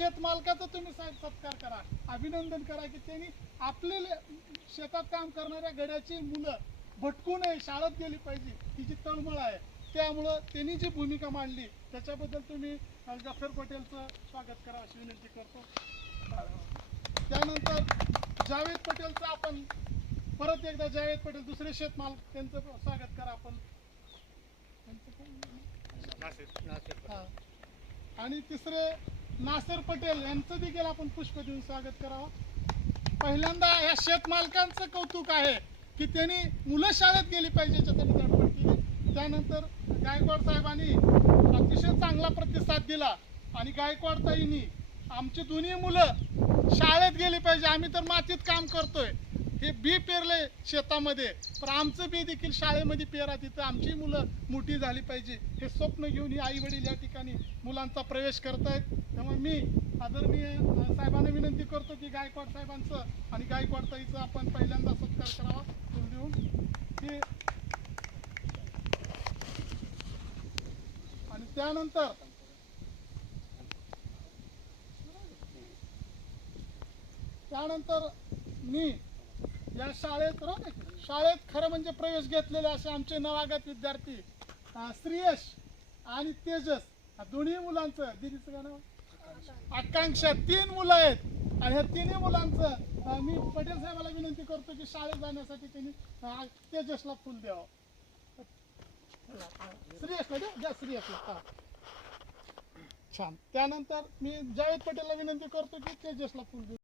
शेतमालकाचा तुम्ही साहेब सत्कार करा. अभिनंदन करा की त्यांनी आपले शेतात काम करणाऱ्या गड्याची मुलं भटकू नये शाळेत गेली पाहिजे ही जी तळमळ आहे त्यामुळं त्यांनी जी भूमिका मांडली त्याच्याबद्दल तुम्ही अ, गफर पटेलचं स्वागत करा अशी विनंती करतो. त्यानंतर जावेद पटेलचं आपण परत एकदा जावेद पटेल दुसरे शेतमाल त्यांचं स्वागत करा आपण. आणि तिसरे नासर पटेल यांचं देखील आपण पुष्प देऊन स्वागत करावं. पहिल्यांदा या शेतमालकांचं कौतुक आहे की त्यांनी मुलं शाळेत गेली पाहिजे याच्यासाठी धडपड केली. त्यानंतर गायकवाड साहेबांनी अतिशय चांगला प्रतिसाद दिला आणि गायकवाड ताईंनी आमची दोन्ही मुलं शाळेत गेली पाहिजे आम्ही तर मातीत काम करतोय. हे बी पेरले शेतामध्ये. पण आमचं बी देखील शाळेमध्ये पेरा तिथं आमची मुलं मोठी झाली पाहिजे. हे स्वप्न घेऊन ही आई वडील या ठिकाणी मुलांचा प्रवेश करतायत. त्यामुळे मी आदरणीय साहेबांना विनंती करतो की गायकवाड साहेबांचं आणि गायकवाड ताईचं आपण पहिल्यांदा सत्कार करावा फुल देऊन. की आणि त्यानंतर त्यानंतर मी या शाळेत हो शाळेत खरं म्हणजे प्रवेश घेतलेले असे आमचे नवागत विद्यार्थी श्रीयश श्रेयश आणि तेजस दोन्ही मुलांचं दिदीचं का नाव आकांक्षा तीन मुलं आहेत. आणि ह्या तिन्ही मुलांचं मी पटेल साहेबाला विनंती करतो की शाळेत जाण्यासाठी त्यांनी तेजसला फुल द्यावं. श्रेयसला द्या द्या श्रेयसला हा. छान. त्यानंतर मी जावेद पटेलला विनंती करतो की तेजसला फुल देऊ